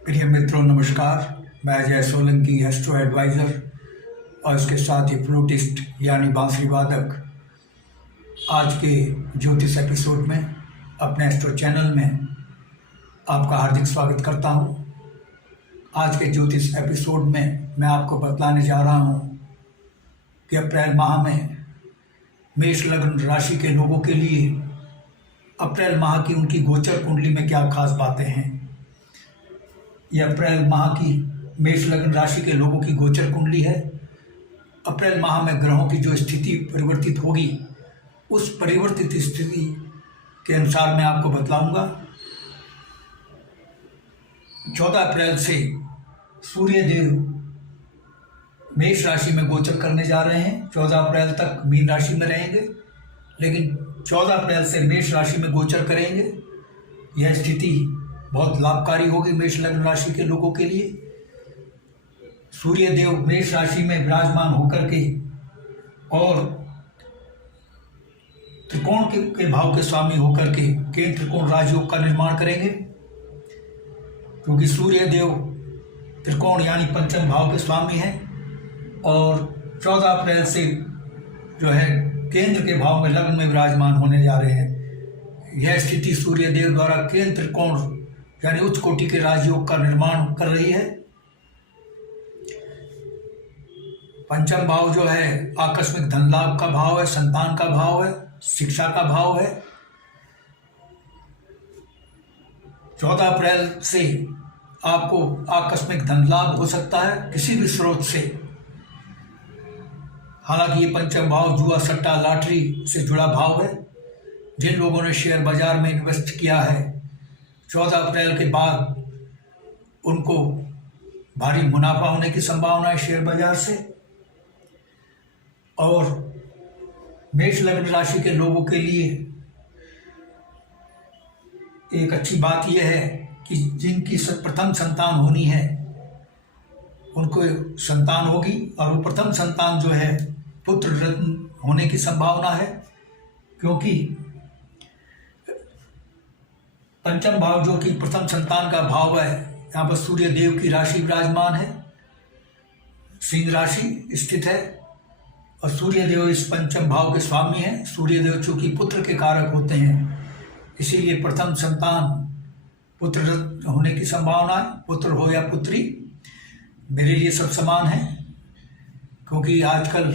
प्रिय मित्रों नमस्कार। मैं अजय सोलंकी, एस्ट्रो एडवाइज़र और इसके साथ ही फ्लूटिस्ट यानी बांसुरी वादक। आज के ज्योतिष एपिसोड में अपने एस्ट्रो चैनल में आपका हार्दिक स्वागत करता हूं। आज के ज्योतिष एपिसोड में मैं आपको बतलाने जा रहा हूं कि अप्रैल माह में मेष लग्न राशि के लोगों के लिए अप्रैल माह की उनकी गोचर कुंडली में क्या खास बातें हैं। यह अप्रैल माह की मेष लग्न राशि के लोगों की गोचर कुंडली है। अप्रैल माह में ग्रहों की जो स्थिति परिवर्तित होगी, उस परिवर्तित स्थिति के अनुसार मैं आपको बतलाऊंगा। 14 अप्रैल से सूर्य देव मेष राशि में गोचर करने जा रहे हैं। 14 अप्रैल तक मीन राशि में रहेंगे, लेकिन 14 अप्रैल से मेष राशि में गोचर करेंगे। यह स्थिति बहुत लाभकारी होगी मेष लग्न राशि के लोगों के लिए। सूर्य देव मेष राशि में विराजमान होकर के और त्रिकोण के भाव के स्वामी होकर के केंद्र त्रिकोण राजयोग का निर्माण करेंगे, क्योंकि सूर्य देव त्रिकोण यानी पंचम भाव के स्वामी हैं और 14 अप्रैल से जो है केंद्र के भाव में लग्न में विराजमान होने जा रहे हैं। यह स्थिति सूर्य देव द्वारा केंद्र त्रिकोण यानी उच्च कोटि के राजयोग का निर्माण कर रही है। पंचम भाव जो है आकस्मिक धन लाभ का भाव है, संतान का भाव है, शिक्षा का भाव है। 14 अप्रैल से आपको आकस्मिक धन लाभ हो सकता है किसी भी स्रोत से। हालांकि ये पंचम भाव जुआ, सट्टा, लॉटरी से जुड़ा भाव है। जिन लोगों ने शेयर बाजार में इन्वेस्ट किया है, 14 अप्रैल के बाद उनको भारी मुनाफा होने की संभावना है शेयर बाजार से। और मेष लग्न राशि के लोगों के लिए एक अच्छी बात यह है कि जिनकी प्रथम संतान होनी है, उनको संतान होगी और वो प्रथम संतान जो है पुत्र रत्न होने की संभावना है, क्योंकि पंचम भाव जो कि प्रथम संतान का भाव है, यहाँ पर सूर्य देव की राशि विराजमान है, सिंह राशि स्थित है और सूर्य देव इस पंचम भाव के स्वामी हैं। सूर्य देव चूंकि पुत्र के कारक होते हैं, इसीलिए प्रथम संतान पुत्र रत्न होने की संभावना है। पुत्र हो या पुत्री, मेरे लिए सब समान है, क्योंकि आजकल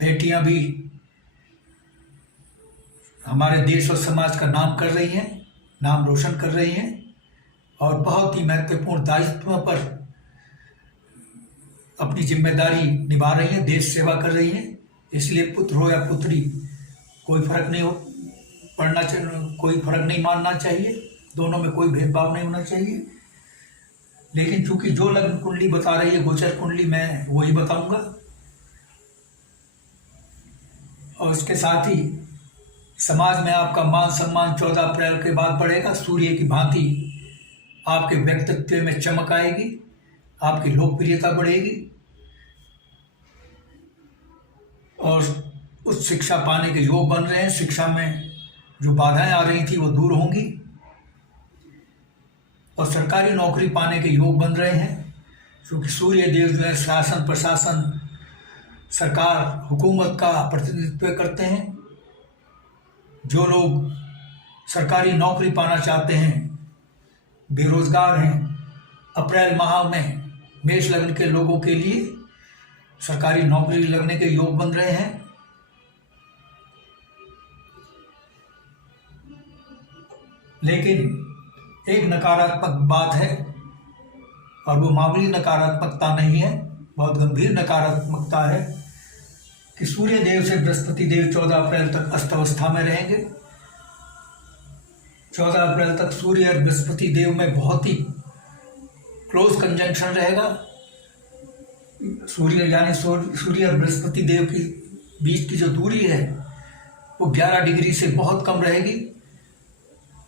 बेटियां भी हमारे देश और समाज का नाम कर रही हैं, नाम रोशन कर रही हैं और बहुत ही महत्वपूर्ण दायित्व पर अपनी जिम्मेदारी निभा रही हैं, देश सेवा कर रही हैं। इसलिए पुत्र हो या पुत्री, कोई फर्क नहीं मानना चाहिए, दोनों में कोई भेदभाव नहीं होना चाहिए। लेकिन चूंकि जो लग्न कुंडली बता रही है, गोचर कुंडली, मैं वही बताऊंगा। और इसके साथ ही समाज में आपका मान सम्मान 14 अप्रैल के बाद बढ़ेगा। सूर्य की भांति आपके व्यक्तित्व में चमक आएगी, आपकी लोकप्रियता बढ़ेगी और उच्च शिक्षा पाने के योग बन रहे हैं। शिक्षा में जो बाधाएं आ रही थी वो दूर होंगी और सरकारी नौकरी पाने के योग बन रहे हैं, क्योंकि सूर्य देव जो है शासन, प्रशासन, सरकार, हुकूमत का प्रतिनिधित्व करते हैं। जो लोग सरकारी नौकरी पाना चाहते हैं, बेरोजगार हैं, अप्रैल माह में मेष लग्न के लोगों के लिए सरकारी नौकरी लगने के योग बन रहे हैं। लेकिन एक नकारात्मक बात है और वो मामूली नकारात्मकता नहीं है, बहुत गंभीर नकारात्मकता है कि सूर्य देव से बृहस्पति देव 14 अप्रैल तक अस्त अवस्था में रहेंगे। 14 अप्रैल तक सूर्य और बृहस्पति देव में बहुत ही क्लोज कंजंक्शन रहेगा। सूर्य और बृहस्पति देव की बीच की जो दूरी है वो 11 डिग्री से बहुत कम रहेगी।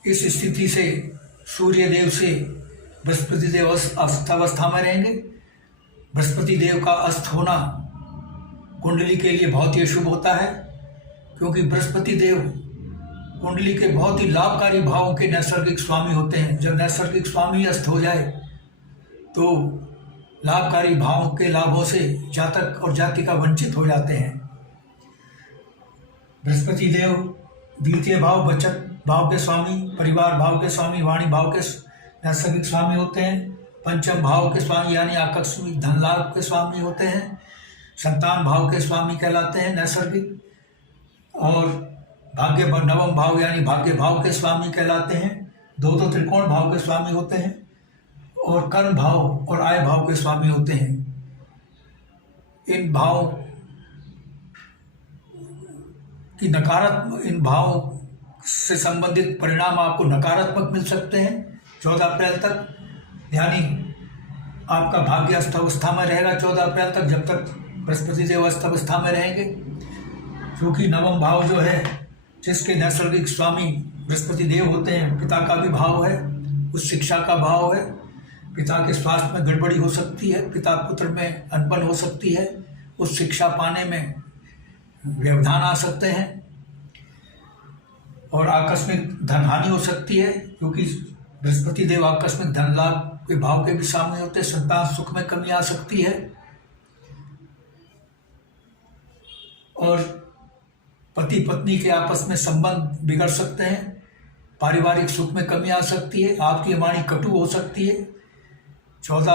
इस स्थिति से सूर्य देव से बृहस्पति देव अवस्था में रहेंगे। बृहस्पति देव का अस्त होना कुंडली के लिए बहुत ही अशुभ होता है, क्योंकि बृहस्पति देव कुंडली के बहुत ही लाभकारी भावों के नैसर्गिक स्वामी होते हैं। जब नैसर्गिक स्वामी अस्त हो जाए तो लाभकारी भावों के लाभों से जातक और जातिका वंचित हो जाते हैं। बृहस्पति देव द्वितीय भाव बचत भाव के स्वामी, परिवार भाव के स्वामी, वाणी भाव के नैसर्गिक स्वामी होते हैं। पंचम भाव के स्वामी यानी आकस्मिक धन लाभ के स्वामी होते हैं। संतान भाव के स्वामी कहलाते हैं नैसर्गिक। और भाग्य नवम भाव यानी भाग्य भाव के स्वामी कहलाते हैं। दो त्रिकोण भाव के स्वामी होते हैं। और कर्म भाव और आय भाव के स्वामी होते हैं। इन भाव की इन भाव से संबंधित परिणाम आपको नकारात्मक मिल सकते हैं 14 अप्रैल तक। यानी आपका भाग्य अस्त अवस्था में रहेगा 14 अप्रैल तक, जब तक बृहस्पति देव अस्त अवस्था में रहेंगे। क्योंकि नवम भाव जो है, जिसके नैसर्गिक स्वामी बृहस्पति देव होते हैं, पिता का भी भाव है, उस शिक्षा का भाव है। पिता के स्वास्थ्य में गड़बड़ी हो सकती है, पिता पुत्र में अनबन हो सकती है, उस शिक्षा पाने में व्यवधान आ सकते हैं और आकस्मिक धनहानि हो सकती है। क्योंकि बृहस्पति देव आकस्मिक धन लाभ के भाव के भी सामने होते हैं। संतान सुख में कमी आ सकती है और पति पत्नी के आपस में संबंध बिगड़ सकते हैं। पारिवारिक सुख में कमी आ सकती है। आपकी वाणी कटु हो सकती है। 14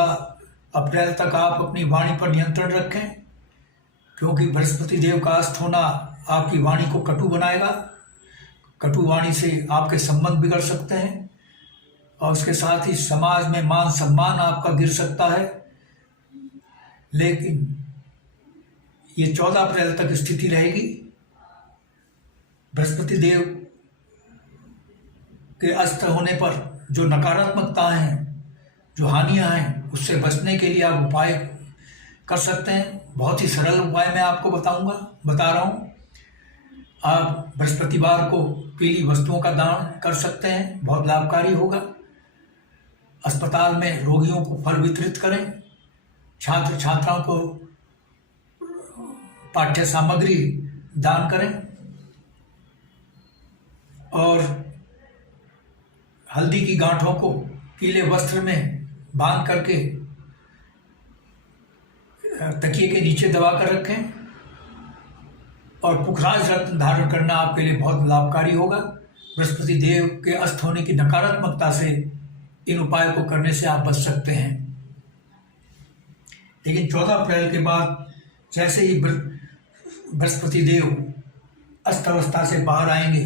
अप्रैल तक आप अपनी वाणी पर नियंत्रण रखें, क्योंकि बृहस्पति देव का अस्त होना आपकी वाणी को कटु बनाएगा। कटु वाणी से आपके संबंध बिगड़ सकते हैं और उसके साथ ही समाज में मान सम्मान आपका गिर सकता है। लेकिन ये 14 अप्रैल तक स्थिति रहेगी। बृहस्पति देव के अस्त होने पर जो नकारात्मकताएं हैं, जो हानियां हैं, उससे बचने के लिए आप उपाय कर सकते हैं। बहुत ही सरल उपाय मैं आपको बता रहा हूँ। आप बृहस्पतिवार को पीली वस्तुओं का दान कर सकते हैं, बहुत लाभकारी होगा। अस्पताल में रोगियों को फल वितरित करें। छात्र छात्राओं को पाठ्य सामग्री दान करें और हल्दी की गांठों को पीले वस्त्र में बांध करके तकिए के नीचे दबा कर रखें और पुखराज रत्न धारण करना आपके लिए बहुत लाभकारी होगा। बृहस्पति देव के अस्त होने की नकारात्मकता से इन उपायों को करने से आप बच सकते हैं। लेकिन 14 अप्रैल के बाद जैसे ही बृहस्पति देव अस्त अवस्था से बाहर आएंगे,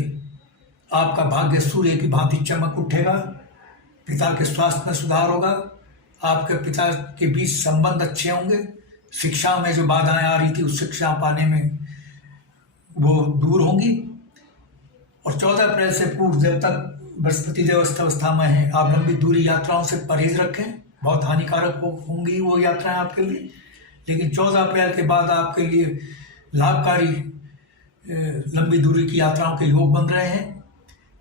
आपका भाग्य सूर्य की भांति चमक उठेगा। पिता के स्वास्थ्य में सुधार होगा। आपके पिता के बीच संबंध अच्छे होंगे। शिक्षा में जो बाधाएं आ रही थी, उस शिक्षा पाने में वो दूर होंगी। और 14 अप्रैल से पूर्व जब तक बृहस्पति देव अस्त अवस्था में है, आप लंबी दूरी यात्राओं से परहेज रखें। बहुत हानिकारक होंगी वो यात्राएं आपके लिए। लेकिन 14 अप्रैल के बाद आपके लिए लाभकारी लंबी दूरी की यात्राओं के योग बन रहे हैं,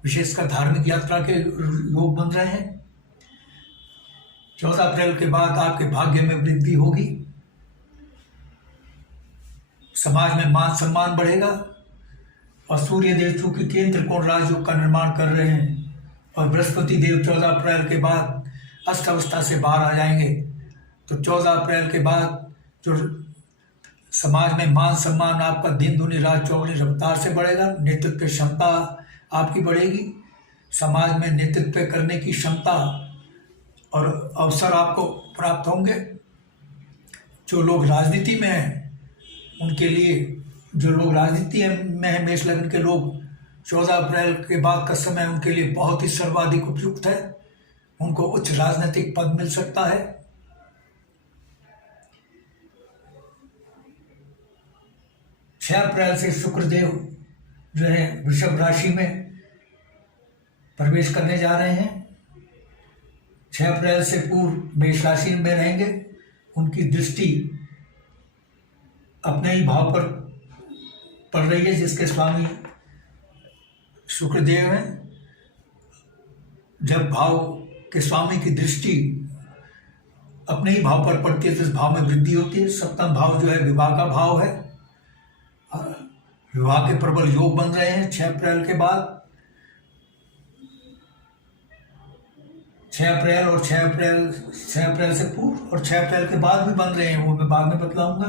विशेषकर धार्मिक यात्रा के योग बन रहे हैं। 14 अप्रैल के बाद आपके भाग्य में वृद्धि होगी, समाज में मान सम्मान बढ़ेगा और सूर्य देव चूंकि केंद्र त्रिकोण राजयोग का निर्माण कर रहे हैं और बृहस्पति देव 14 अप्रैल के बाद अस्त अवस्था से बाहर आ जाएंगे, तो 14 अप्रैल के बाद जो समाज में मान सम्मान आपका दिन दूनी रात चौगुनी रफ्तार से बढ़ेगा। नेतृत्व क्षमता आपकी बढ़ेगी। समाज में नेतृत्व करने की क्षमता और अवसर आपको प्राप्त होंगे। जो लोग राजनीति में हैं उनके लिए, जो लोग राजनीति में हैं, मेष लग्न के लोग, 14 अप्रैल के बाद का समय उनके लिए बहुत ही सर्वाधिक उपयुक्त है। उनको उच्च राजनीतिक पद मिल सकता है। 6 अप्रैल से शुक्रदेव जो है वृषभ राशि में प्रवेश करने जा रहे हैं। 6 अप्रैल से पूर्व मेष राशि में रहेंगे। उनकी दृष्टि अपने ही भाव पर पड़ रही है, जिसके स्वामी शुक्रदेव हैं। जब भाव के स्वामी की दृष्टि अपने ही भाव पर पड़ती है तो इस भाव में वृद्धि होती है। सप्तम भाव जो है विवाह का भाव है। विवाह के प्रबल योग बन रहे हैं 6 अप्रैल के बाद। 6 अप्रैल और 6 अप्रैल से पूर्व और 6 अप्रैल के बाद भी बन रहे हैं, वो मैं बाद में बतलाऊंगा।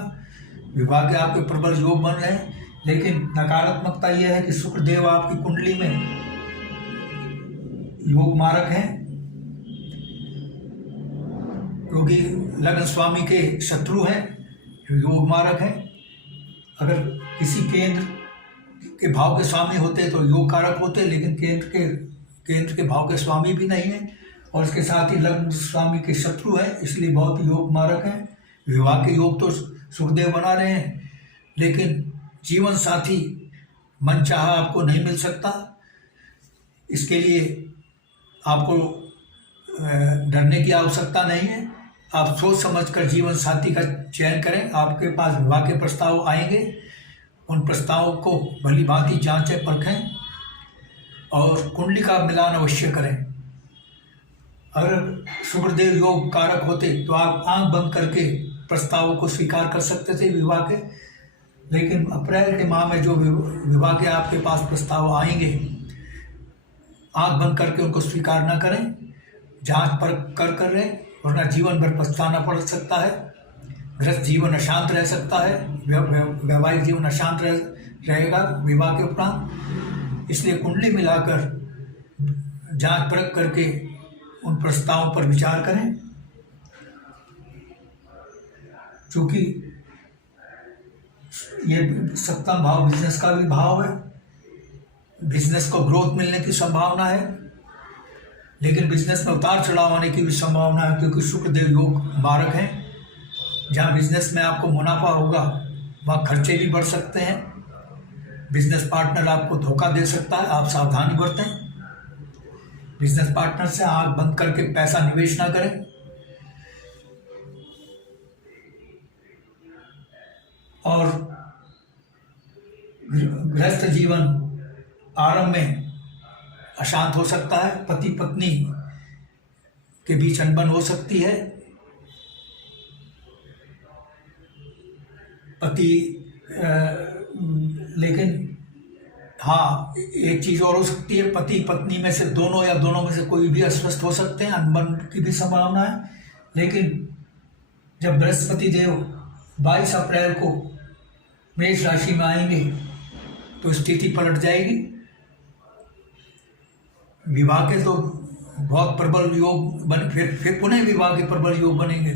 विवाह के आपके प्रबल योग बन रहे हैं, लेकिन नकारात्मकता यह है कि शुक्रदेव आपकी कुंडली में योग मारक हैं, क्योंकि लग्न स्वामी के शत्रु हैं, योग मारक हैं। अगर किसी केंद्र के भाव के स्वामी होते तो योग कारक होते, लेकिन केंद्र के भाव के स्वामी भी नहीं है और इसके साथ ही लग्न स्वामी के शत्रु है, इसलिए बहुत योग मारक हैं। विवाह के योग तो सुखदेव बना रहे हैं, लेकिन जीवन साथी मनचाहा आपको नहीं मिल सकता। इसके लिए आपको डरने की आवश्यकता नहीं है। आप सोच समझकर जीवन साथी का चयन करें। आपके पास विवाह के प्रस्ताव आएंगे, उन प्रस्तावों को भली भांति जांचें परखें और कुंडली का मिलान अवश्य करें। अगर शुक्रदेव योग कारक होते तो आप आंख बंद करके प्रस्तावों को स्वीकार कर सकते थे विवाह के, लेकिन अप्रैल के माह में जो विवाह के आपके पास प्रस्ताव आएंगे, आंख बंद करके उनको स्वीकार न करें, जांच परख कर करें, वरना जीवन भर पछताना पड़ सकता है। गृहस्थ जीवन अशांत रह सकता है, वैवाहिक जीवन अशांत रहेगा विवाह के उपरांत। इसलिए कुंडली मिलाकर जांच परख करके उन प्रस्तावों पर विचार करें। क्योंकि ये 7वां भाव बिजनेस का भी भाव है, बिजनेस को ग्रोथ मिलने की संभावना है, लेकिन बिजनेस में उतार चढ़ाव आने की भी संभावना है, क्योंकि शुक्रदेव योग मारक हैं। जहाँ बिजनेस में आपको मुनाफा होगा वहाँ खर्चे भी बढ़ सकते हैं, बिजनेस पार्टनर आपको धोखा दे सकता है, आप सावधानी बरतें। बिजनेस पार्टनर से आंख बंद करके पैसा निवेश ना करें। और गृहस्थ जीवन आरंभ में अशांत हो सकता है, पति पत्नी के बीच अनबन हो सकती है, लेकिन हाँ, एक चीज़ और हो सकती है, पति पत्नी में से दोनों या दोनों में से कोई भी अस्वस्थ हो सकते हैं, अनबन की भी संभावना है। लेकिन जब बृहस्पति देव 22 अप्रैल को मेष राशि में आएंगे तो स्थिति पलट जाएगी। विवाह के तो बहुत प्रबल योग बने, फिर पुनः विवाह के प्रबल योग बनेंगे।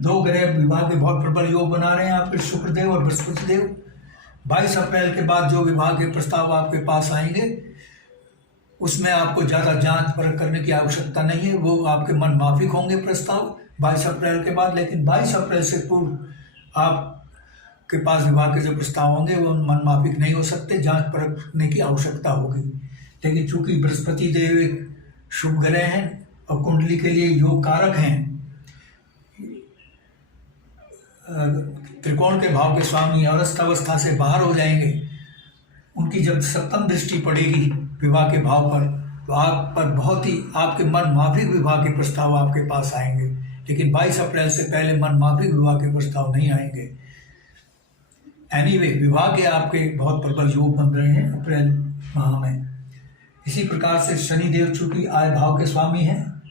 2 ग्रह विवाह के बहुत प्रबल योग बना रहे हैं आपके शुक्रदेव और बृहस्पति देव। 22 अप्रैल के बाद जो विवाह के प्रस्ताव आपके पास आएंगे उसमें आपको ज़्यादा जांच परख करने की आवश्यकता नहीं है, वो आपके मन माफिक होंगे प्रस्ताव 22 अप्रैल के बाद। लेकिन 22 अप्रैल से पूर्व आपके पास विवाह के जो प्रस्ताव होंगे वो मन माफिक नहीं हो सकते, जांच परखने की आवश्यकता होगी। लेकिन चूंकि बृहस्पति देव एक शुभ ग्रह हैं और कुंडली के लिए योग कारक हैं, त्रिकोण के भाव के स्वामी अवस्था अवस्था से बाहर हो जाएंगे, उनकी जब 7वीं दृष्टि पड़ेगी विवाह के भाव पर तो आप पर बहुत ही आपके मन माफिक विवाह के प्रस्ताव आपके पास आएंगे। लेकिन 22 अप्रैल से पहले मन माफिक विवाह के प्रस्ताव नहीं आएंगे। एनीवे, विवाह के आपके बहुत प्रबल योग बन रहे हैं अप्रैल माह में। इसी प्रकार से शनिदेव चूंकि आय भाव के स्वामी हैं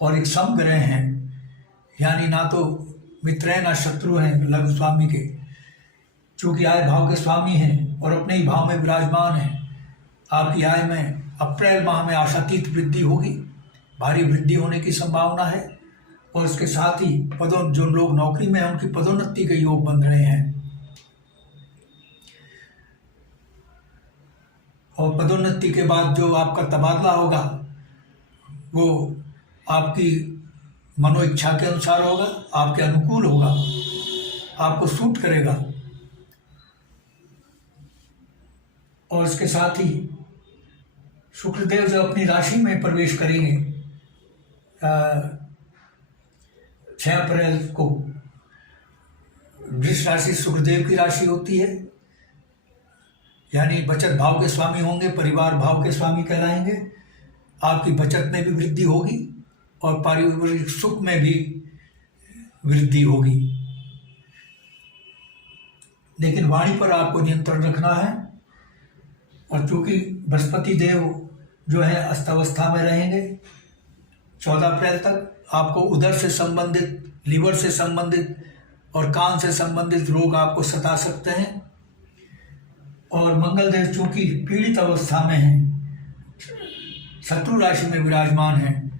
और एक सम ग्रह हैं, यानी ना तो मित्र हैं ना शत्रु हैं लग्न स्वामी के, चूंकि आय भाव के स्वामी हैं और अपने ही भाव में विराजमान हैं, आपकी आय में अप्रैल माह में आशातीत वृद्धि होगी, भारी वृद्धि होने की संभावना है। और इसके साथ ही जो लोग नौकरी में हैं उनकी पदोन्नति के योग बन रहे हैं। और पदोन्नति के बाद जो आपका तबादला होगा वो आपकी मनो इच्छा के अनुसार होगा, आपके अनुकूल होगा, आपको सूट करेगा। और इसके साथ ही शुक्रदेव जब अपनी राशि में प्रवेश करेंगे 6 अप्रैल को, वृष राशि शुक्रदेव की राशि होती है, यानी बचत भाव के स्वामी होंगे, परिवार भाव के स्वामी कहलाएंगे। आपकी बचत में भी वृद्धि होगी और पारिवारिक सुख में भी वृद्धि होगी। लेकिन वाणी पर आपको नियंत्रण रखना है। और चूंकि बृहस्पति देव जो है अस्थावस्था में रहेंगे 14 अप्रैल तक आपको उदर से संबंधित, लीवर से संबंधित और कान से संबंधित रोग आपको सता सकते हैं। और मंगल देव चूंकि पीड़ित अवस्था में हैं, शत्रु राशि में विराजमान हैं,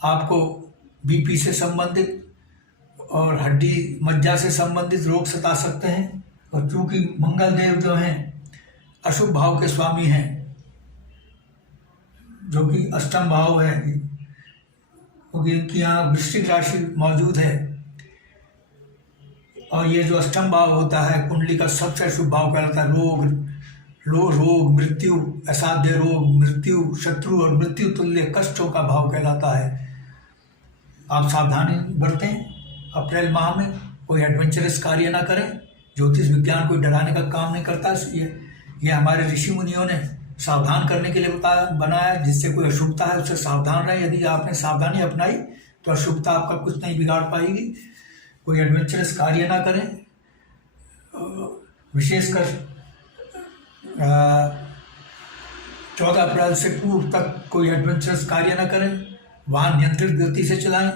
आपको बीपी से संबंधित और हड्डी मज्जा से संबंधित रोग सता सकते हैं। और चूंकि मंगल देव जो हैं अशुभ भाव के स्वामी हैं, जो कि अष्टम भाव है, क्योंकि इनकी यहाँ वृश्चिक राशि मौजूद है और ये जो अष्टम भाव होता है कुंडली का सबसे अशुभ भाव कहलाता है। रोग, मृत्यु, असाध्य रोग, मृत्यु, शत्रु और मृत्यु तुल्य कष्टों का भाव कहलाता है। आप सावधानी बरतें। अप्रैल माह में कोई एडवेंचरस कार्य ना करें। ज्योतिष विज्ञान कोई डराने का काम नहीं करता। ये हमारे ऋषि मुनियों ने सावधान करने के लिए बनाया, जिससे कोई अशुभता है उससे सावधान रहे। यदि आपने सावधानी अपनाई तो अशुभता आपका कुछ नहीं बिगाड़ पाएगी। कोई एडवेंचरस कार्य ना करें। विशेषकर 14 अप्रैल से पूर्व तक कोई एडवेंचरस कार्य ना करें। वाहन नियंत्रित गति से चलाएं।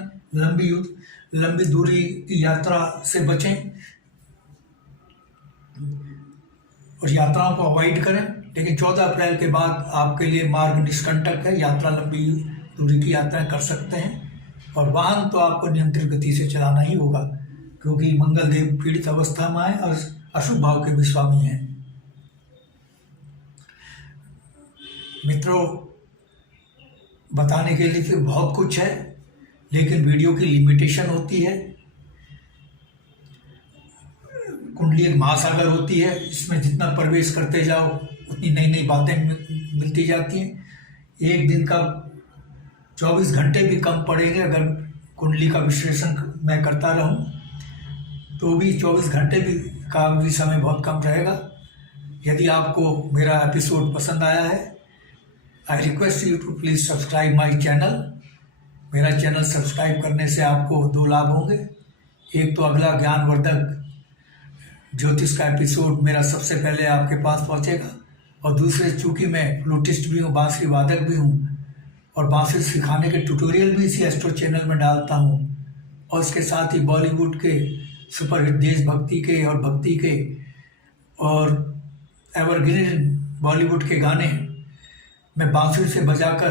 लंबी दूरी की यात्रा से बचें और यात्राओं को अवॉइड करें। लेकिन 14 अप्रैल के बाद आपके लिए मार्ग निष्कंटक है। यात्रा लंबी दूरी की यात्राएं कर सकते हैं और वाहन तो आपको नियंत्रित गति से चलाना ही होगा, क्योंकि मंगल देव पीड़ित अवस्था में आए और अशुभ भाव के भी स्वामी हैं। मित्रों, बताने के लिए तो बहुत कुछ है, लेकिन वीडियो की लिमिटेशन होती है। कुंडली एक महासागर होती है, इसमें जितना प्रवेश करते जाओ उतनी नई नई बातें मिलती जाती हैं। एक दिन का 24 घंटे भी कम पड़ेंगे अगर कुंडली का विश्लेषण मैं करता रहूं, तो भी 24 घंटे भी का भी समय बहुत कम रहेगा। यदि आपको मेरा एपिसोड पसंद आया है, I request you to please subscribe my channel. मेरा चैनल सब्सक्राइब करने से आपको 2 लाभ होंगे। एक तो अगला ज्ञानवर्धक ज्योतिष का एपिसोड मेरा सबसे पहले आपके पास पहुंचेगा, और दूसरे चूँकि मैं फ्लूटिस्ट भी हूँ, बांसुरी वादक भी हूँ और बांसुरी सिखाने के ट्यूटोरियल भी इसी एस्ट्रो चैनल में डालता हूँ। और इसके साथ ही बॉलीवुड के सुपरहिट देशभक्ति के और भक्ति के और एवरग्रीन बॉलीवुड के गाने मैं बांसुरी से बजाकर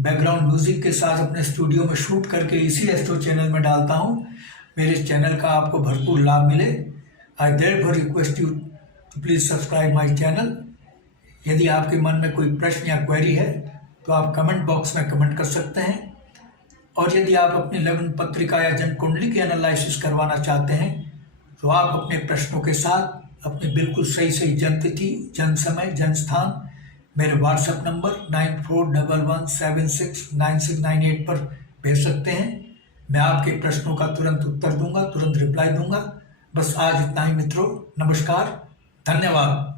बैकग्राउंड म्यूजिक के साथ अपने स्टूडियो में शूट करके इसी एस्ट्रो चैनल में डालता हूँ। मेरे चैनल का आपको भरपूर लाभ मिले। I therefore request you to please subscribe my channel. यदि आपके मन में कोई प्रश्न या क्वेरी है तो आप कमेंट बॉक्स में कमेंट कर सकते हैं। और यदि आप अपनी लग्न पत्रिका या जन्म कुंडली की एनालिसिस करवाना चाहते हैं तो आप अपने प्रश्नों के साथ अपने बिल्कुल सही जन्म तिथि, जन्म समय, जन्म स्थान मेरे व्हाट्सएप नंबर 9411769698 पर भेज सकते हैं। मैं आपके प्रश्नों का तुरंत उत्तर दूंगा, तुरंत रिप्लाई दूंगा। बस आज इतना ही मित्रों। नमस्कार, धन्यवाद।